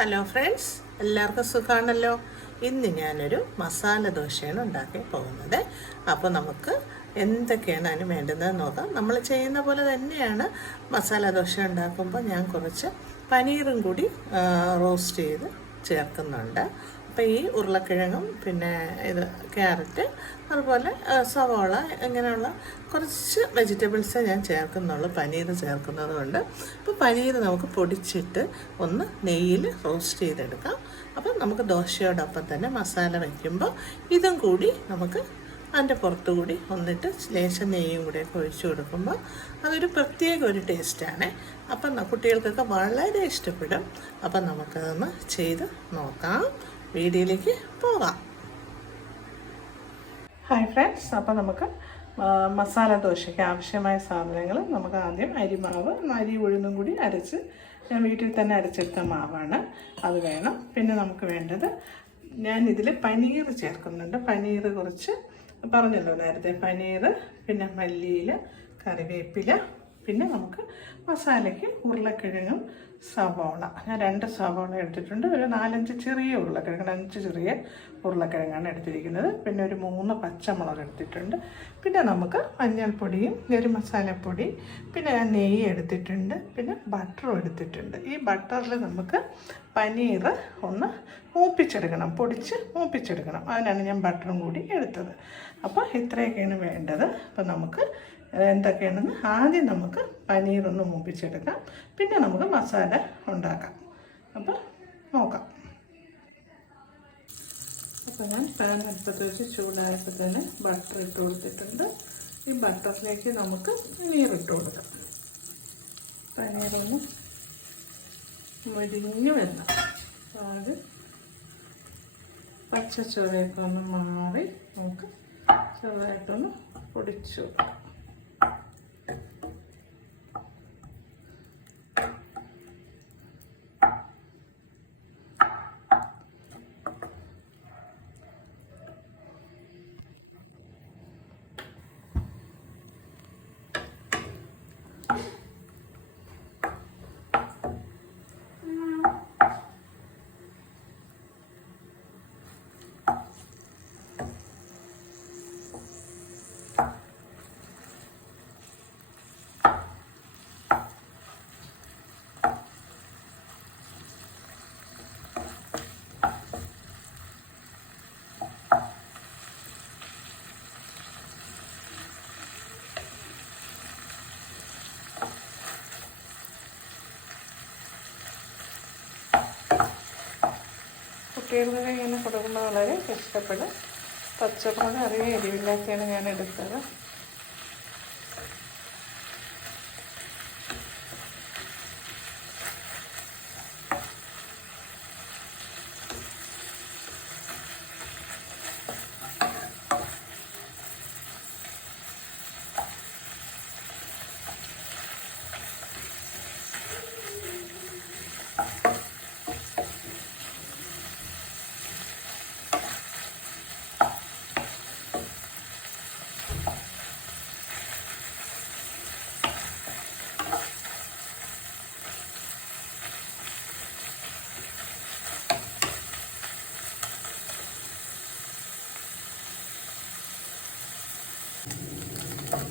Hello friends, എല്ലാവർക്കും സുഖമാണല്ലോ. ഇന്ന് ഞാനൊരു മസാല ദോശയാണ് ഉണ്ടാക്കി പോകുന്നത്. അപ്പോൾ നമുക്ക് എന്തൊക്കെയാണ് അതിന് വേണ്ടുന്നത് നോക്കാം. നമ്മൾ ചെയ്യുന്ന പോലെ തന്നെയാണ് മസാല ദോശ ഉണ്ടാക്കുമ്പോൾ ഞാൻ കുറച്ച് പനീറും കൂടി റോസ്റ്റ് ചെയ്ത് ചേർക്കുന്നുണ്ട്. അപ്പോൾ ഈ ഉരുളക്കിഴങ്ങും പിന്നെ ഇത് ക്യാരറ്റ് അതുപോലെ സവാള ഇങ്ങനെയുള്ള കുറച്ച് വെജിറ്റബിൾസേ ഞാൻ ചേർക്കുന്നുള്ളൂ പനീർ ചേർക്കുന്നത് കൊണ്ട്. അപ്പോൾ പനീർ നമുക്ക് പൊടിച്ചിട്ട് ഒന്ന് നെയ്യിൽ റോസ്റ്റ് ചെയ്തെടുക്കാം. അപ്പം നമുക്ക് ദോശയോടൊപ്പം തന്നെ മസാല വയ്ക്കുമ്പോൾ ഇതും കൂടി നമുക്ക് അതിൻ്റെ പുറത്തുകൂടി ഒന്നിട്ട് ലേശം നെയ്യും കൂടിയൊക്കെ ഒഴിച്ചു കൊടുക്കുമ്പോൾ അതൊരു പ്രത്യേക ഒരു ടേസ്റ്റാണ്. അപ്പം കുട്ടികൾക്കൊക്കെ വളരെ ഇഷ്ടപ്പെടും. അപ്പം നമുക്കതൊന്ന് ചെയ്ത് നോക്കാം. വീഡിയോയിലേക്ക് പോകാം. ഹായ് ഫ്രണ്ട്സ്, അപ്പോൾ നമുക്ക് മസാല ദോശയ്ക്ക് ആവശ്യമായ സാധനങ്ങൾ നമുക്ക് ആദ്യം അരിമാവ്, അരി ഉഴുന്നും കൂടി അരച്ച് ഞാൻ വീട്ടിൽ തന്നെ അരച്ചെടുത്ത മാവാണ്, അത് വേണം. പിന്നെ നമുക്ക് വേണ്ടത് ഞാനിതിൽ പനീർ ചേർക്കുന്നുണ്ട്. പനീർ കുറച്ച് പറഞ്ഞല്ലോ നേരത്തെ, പനീർ, പിന്നെ മല്ലിയില, കറിവേപ്പില, പിന്നെ നമുക്ക് മസാലയ്ക്ക് ഉരുളക്കിഴങ്ങും സവാള. ഞാൻ 2 സവാള എടുത്തിട്ടുണ്ട്. ഒരു 4-5 ചെറിയ ഉരുളക്കിഴങ്ങ്, 5 ചെറിയ ഉരുളക്കിഴങ്ങാണ് എടുത്തിരിക്കുന്നത്. പിന്നെ ഒരു 3 പച്ചമുളക് എടുത്തിട്ടുണ്ട്. പിന്നെ നമുക്ക് മഞ്ഞൾപ്പൊടിയും ഗരം മസാലപ്പൊടി, പിന്നെ ഞാൻ നെയ്യ് എടുത്തിട്ടുണ്ട്, പിന്നെ ബട്ടറും എടുത്തിട്ടുണ്ട്. ഈ ബട്ടറിൽ നമുക്ക് പനീർ ഒന്ന് മൂപ്പിച്ചെടുക്കണം, പൊടിച്ച് മൂപ്പിച്ചെടുക്കണം. അതിനാണ് ഞാൻ ബട്ടറും കൂടി എടുത്തത്. അപ്പോൾ ഇത്രയൊക്കെയാണ് വേണ്ടത്. അപ്പോൾ നമുക്ക് എന്തൊക്കെയാണെന്ന് ആദ്യം നമുക്ക് പനീറൊന്ന് മൂപ്പിച്ചെടുക്കാം, പിന്നെ നമുക്ക് മസാല ഉണ്ടാക്കാം. അപ്പോൾ നോക്കാം. അപ്പോൾ ഞാൻ പാൻ അടുപ്പത്ത് വെച്ച് ചൂടായപ്പോൾ തന്നെ ബട്ടർ ഇട്ട് കൊടുത്തിട്ടുണ്ട്. ഈ ബട്ടറിലേക്ക് നമുക്ക് പനീർ ഇട്ട് കൊടുക്കാം. പനീറൊന്ന് മുരിഞ്ഞു വരണം. അത് പച്ചച്ചോറയൊക്കെ ഒന്ന് മാറി നമുക്ക് ചെറുതായിട്ടൊന്ന് പൊടിച്ചു കൊടുക്കാം. കുട്ടികൾക്ക് ഇങ്ങനെ കൊടുക്കുമ്പോൾ വളരെ ഇഷ്ടപ്പെടും. പച്ചമുളക് അധികം എരിവില്ലാത്തതാണ് ഞാൻ എടുത്തത്.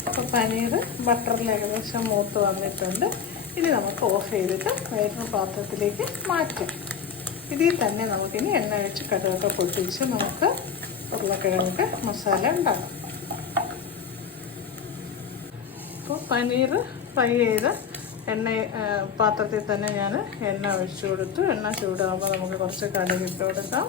അപ്പോൾ പനീർ ബട്ടറിൽ ഏകദേശം മൂത്ത് വന്നിട്ടുണ്ട്. ഇത് നമുക്ക് ഓഫ് ചെയ്തിട്ട് വേറൊരു പാത്രത്തിലേക്ക് മാറ്റാം. ഇതിൽ തന്നെ നമുക്കിനി എണ്ണ വെച്ച് കടുകൊക്കെ പൊട്ടിച്ച് നമുക്ക് ഉരുളക്കിഴങ്ങ് മസാല ഉണ്ടാക്കാം. അപ്പോൾ പനീർ ഫ്രൈ ചെയ്ത് പാത്രത്തിൽ തന്നെ ഞാൻ എണ്ണ ഒഴിച്ചു കൊടുത്തു. എണ്ണ ചൂടാകുമ്പോൾ നമുക്ക് കുറച്ച് കടുക് ഇട്ട് കൊടുക്കാം.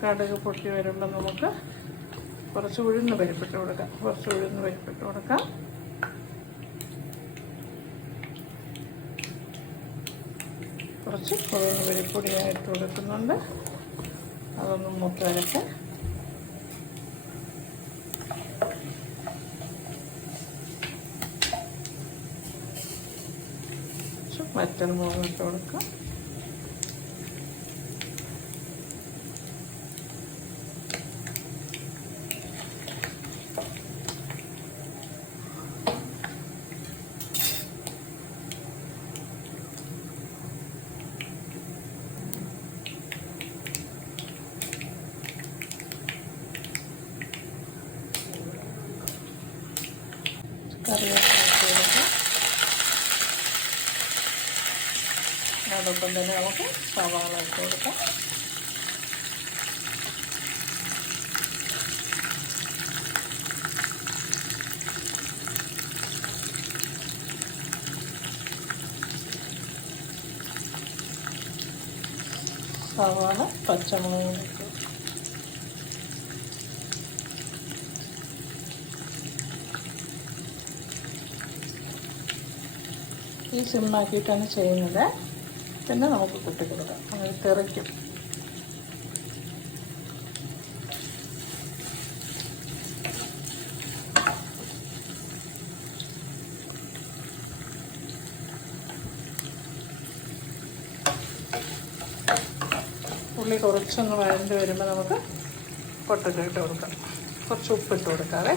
കടുക് പൊട്ടി വരുമ്പോൾ നമുക്ക് കുറച്ച് ഉഴുന്ന് പരിപ്പിട്ട് കൊടുക്കാം. കുറച്ച് ഉഴുന്ന് പരിപ്പൊടിയായിട്ട് കൊടുക്കുന്നുണ്ട്. അതൊന്ന് മൂത്ത് വരട്ടെ. വറ്റൽമുളക് ഇട്ട് കൊടുക്കാം. കറിവേപ്പില ഇട്ട് കൊടുക്കാം. അതോടൊപ്പം തന്നെ നമുക്ക് സവാള ഇട്ട് കൊടുക്കാം. സവാള പച്ചമുളക് ഇട്ട് ഈ സിമ്മാക്കിയിട്ടാണ് ചെയ്യുന്നത്. പിന്നെ നമുക്ക് കുട്ടി കൊടുക്കാം, അങ്ങനെ തെറിക്കും. ഉള്ളി കുറച്ചൊന്ന് വഴണ്ട് വരുമ്പോൾ നമുക്ക് പൊട്ടറ്റോ ഇട്ട് കൊടുക്കാം. കുറച്ച് ഉപ്പിട്ട് കൊടുക്കാവേ.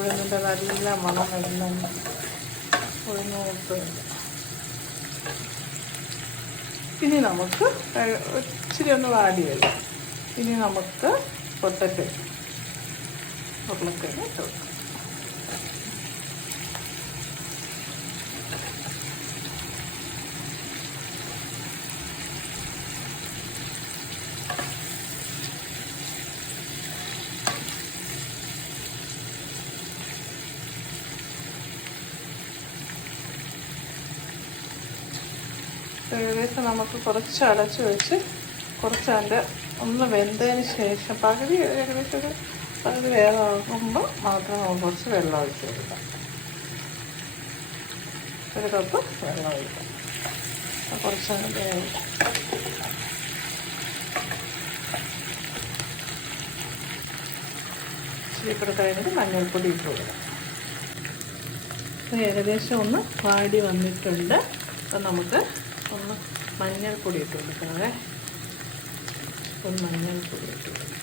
ഉഴുന്നിൻ്റെ നല്ല മണം വരുന്നുണ്ട്. ഉഴുന്ന് ഉപ്പുണ്ട്. ഇനി നമുക്ക് ഇച്ചിരി ഒന്ന് വാടി വരും. ഇനി നമുക്ക് പൊട്ടറ്റോ ഉരുളക്കിഴങ്ങ് ഇട്ട് കൊടുക്കാം. ഏകദേശം നമുക്ക് കുറച്ച് അടച്ച് വെച്ച് കുറച്ച് അതിൻ്റെ ഒന്ന് വെന്തതിന് ശേഷം ഏകദേശം ഒരു പകുതി വേഗമാകുമ്പോൾ മാത്രം നമുക്ക് കുറച്ച് വെള്ളം ഒഴിച്ച് കൊടുക്കാം. ഒരു കപ്പ് വെള്ളം ഒഴിക്കാം. കുറച്ചങ്ങ് വേഗം ഇച്ചിരി കൂടെ കഴിഞ്ഞിട്ട് മഞ്ഞൾപ്പൊടി ഇട്ട് കൊടുക്കാം. ഏകദേശം ഒന്ന് വാടി വന്നിട്ടുണ്ട്. അപ്പം നമുക്ക് ഒന്ന് മഞ്ഞൾപ്പൊടി ഇട്ട് കൊടുക്കാവേ. മഞ്ഞൾപ്പൊടി ഇട്ട് കൊടുക്കാം.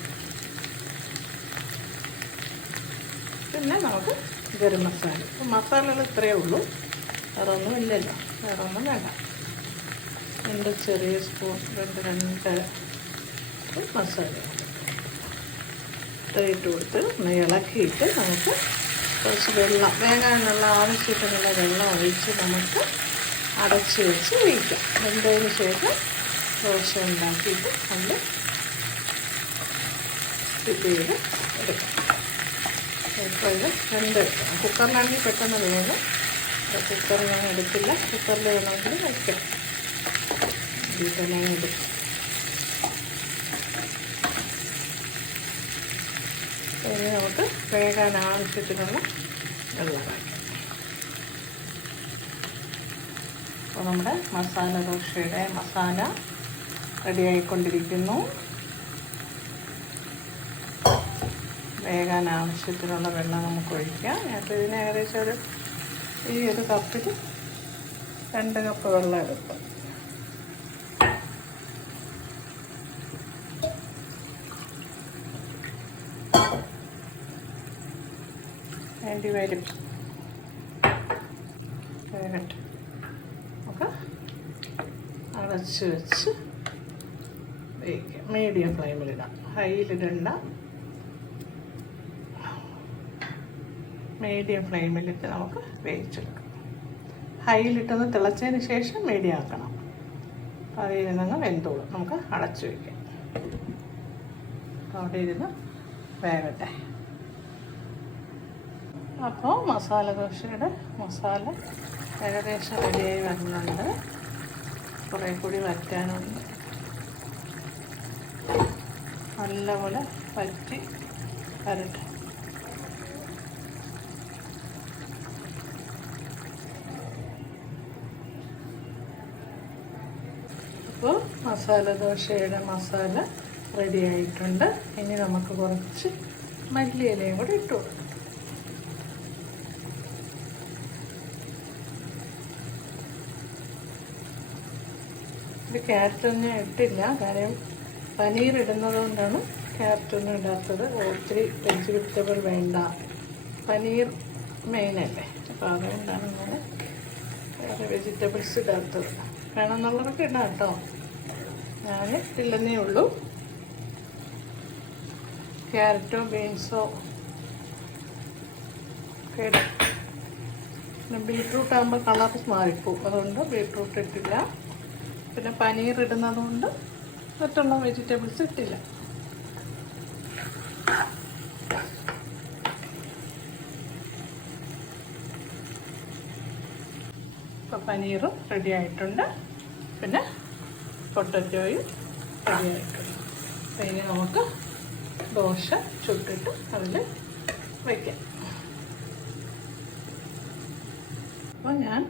പിന്നെ നമുക്ക് ഗരം മസാല. മസാലകൾ ഇത്രയേ ഉള്ളൂ, വേറെ ഒന്നും ഇല്ലല്ലോ, വേറെ ഒന്നും വേണ്ട. 2 ചെറിയ സ്പൂൺ 2 മസാല ഇട്ട് കൊടുത്ത് ഒന്ന് ഇളക്കിയിട്ട് നമുക്ക് കുറച്ച് വെള്ളം വേകാനുള്ള ആവശ്യത്തിനുള്ള വെള്ളം ഒഴിച്ച് നമുക്ക് അടച്ച് വെച്ച് വേവിക്കാം. വെന്തതിന് ശേഷം ദോശ ഉണ്ടാക്കിയിട്ട് നമ്മൾ ടിപ്പ് ചെയ്ത് എടുക്കാം. ഇപ്പോൾ ഇത് വെന്തെടുക്കണം. കുക്കറിലാണെങ്കിൽ പെട്ടെന്ന് വേണം. കുക്കറിൽ ഞാൻ എടുക്കില്ല. കുക്കറിൽ വേണമെങ്കിൽ വയ്ക്കാം. ഇതിൽ ഞാൻ എടുക്കും. ഇനി നമുക്ക് വേകാൻ ആവശ്യത്തിനുള്ള വെള്ളം വയ്ക്കാം. അപ്പോൾ നമ്മുടെ മസാല ദോശയുടെ മസാല റെഡിയായിക്കൊണ്ടിരിക്കുന്നു. വേകാൻ ആവശ്യത്തിനുള്ള വെള്ളം നമുക്ക് ഒഴിക്കാം. അപ്പോൾ ഇതിന് ഏകദേശം ഈ ഒരു കപ്പിൽ 2 കപ്പ് വെള്ളം എടുക്കും. വേണ്ടി വരും. വേഗട്ടെ. നമുക്ക് അടച്ച് വെച്ച് വേവിക്കാം. മീഡിയം ഫ്ലെയിമിലിടാം, ഹൈയിലിടണ്ട. മീഡിയം ഫ്ലെയിമിലിട്ട് നമുക്ക് വേവിച്ചെടുക്കാം. ഹൈയിലിട്ടൊന്ന് തിളച്ചതിന് ശേഷം മീഡിയം ആക്കണം. അപ്പോൾ അതിൽ നിന്നങ്ങ് വെന്തോളും. നമുക്ക് അടച്ചു വയ്ക്കാം. അവിടെ ഇരുന്ന് വേകട്ടെ. അപ്പോൾ മസാല ദോശയുടെ മസാല ഏകദേശം റെഡിയായി വരുന്നുണ്ട്. കുറേ കൂടി വറ്റാനുണ്ട്. നല്ലപോലെ വറ്റി വരട്ടെ. അപ്പോൾ മസാല ദോശയുടെ മസാല റെഡി ആയിട്ടുണ്ട്. ഇനി നമുക്ക് കുറച്ച് മല്ലിയിലയും കൂടി ഇട്ട് കൊടുക്കാം. ഇതിനകത്ത് ക്യാരറ്റൊന്നും ഇട്ടില്ല, കാര്യം പനീർ ഇടുന്നത് കൊണ്ടാണ് ക്യാരറ്റൊന്നും ഇടാത്തത്. ഒത്തിരി വെജിറ്റബിൾ വേണ്ട, പനീർ മെയിനല്ലേ, അപ്പോൾ അതുകൊണ്ടാണ് ഇങ്ങനെ വേറെ വെജിറ്റബിൾസ് ഇടാത്തത്. വേണമെന്നുള്ളവർക്ക് ഇടാം കേട്ടോ, ഞാൻ ഇല്ലെന്നേ ഉള്ളൂ. ക്യാരറ്റോ ബീൻസോ ഒക്കെ ഇടാം. പിന്നെ ബീട്രൂട്ട് ആകുമ്പോൾ കളർ മാറിപ്പോവും, അതുകൊണ്ട് ബീട്രൂട്ട് ഇട്ടില്ല. പിന്നെ പനീർ ഇടുന്നത് കൊണ്ട് മറ്റുള്ള വെജിറ്റബിൾസ് ഇട്ടില്ല. ഇപ്പോൾ പനീറും റെഡി ആയിട്ടുണ്ട്, പിന്നെ പൊട്ടറ്റോയും റെഡി ആയിട്ടുണ്ട്. അപ്പോൾ ഇനി നമുക്ക് ദോശ ചുട്ടിട്ട് അതിൽ വയ്ക്കാം. അപ്പോൾ ഞാൻ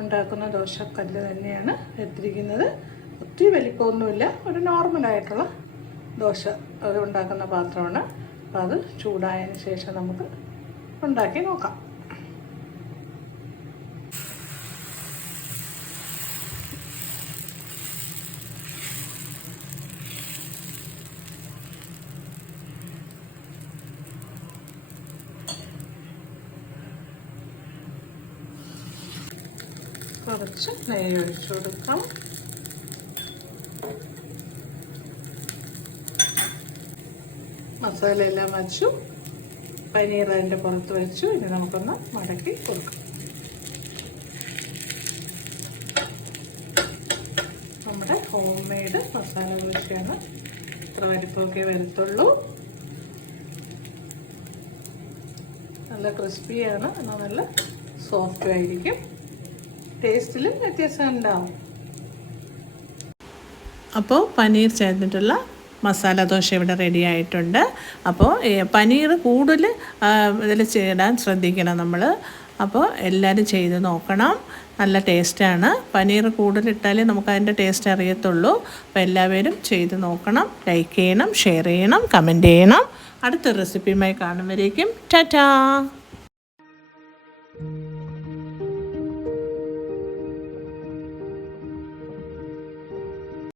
ഉണ്ടാക്കുന്ന ദോശക്കല്ല് തന്നെയാണ് എടുത്തിരിക്കുന്നത്. ഒത്തിരി വലിപ്പമൊന്നുമില്ല, ഒരു നോർമലായിട്ടുള്ള ദോശ അത് ഉണ്ടാക്കുന്ന പാത്രമാണ്. അപ്പോൾ അത് ചൂടായതിന് ശേഷം നമുക്ക് ഉണ്ടാക്കി നോക്കാം. കുറച്ച് നെയ്യ് ഒഴിച്ചു കൊടുക്കാം. മസാലയെല്ലാം വച്ചു, പനീർ അതിൻ്റെ പുറത്ത് വെച്ചു. ഇനി നമുക്കൊന്ന് മടക്കി കൊടുക്കാം. നമ്മുടെ ഹോം മെയ്ഡ് മസാല ദോശയാണ്. ഇത്ര വലിപ്പമൊക്കെ വരത്തുള്ളൂ. നല്ല ക്രിസ്പിയാണ്, എന്നാൽ നല്ല സോഫ്റ്റും ആയിരിക്കും. ടേസ്റ്റിലും വ്യത്യാസം ഉണ്ടാവും. അപ്പോൾ പനീർ ചേർന്നിട്ടുള്ള മസാല ദോശ ഇവിടെ റെഡി ആയിട്ടുണ്ട്. അപ്പോൾ പനീർ കൂടുതൽ ഇതിൽ ചെയ്താൻ ശ്രദ്ധിക്കണം നമ്മൾ. അപ്പോൾ എല്ലാവരും ചെയ്ത് നോക്കണം, നല്ല ടേസ്റ്റാണ്. പനീർ കൂടുതലിട്ടാലേ നമുക്ക് അതിൻ്റെ ടേസ്റ്റ് അറിയത്തുള്ളൂ. അപ്പോൾ എല്ലാവരും ചെയ്ത് നോക്കണം. ലൈക്ക് ചെയ്യണം, ഷെയർ ചെയ്യണം, കമൻറ്റ് ചെയ്യണം. അടുത്ത റെസിപ്പിയുമായി കാണുമ്പോഴേക്കും ടാറ്റാ.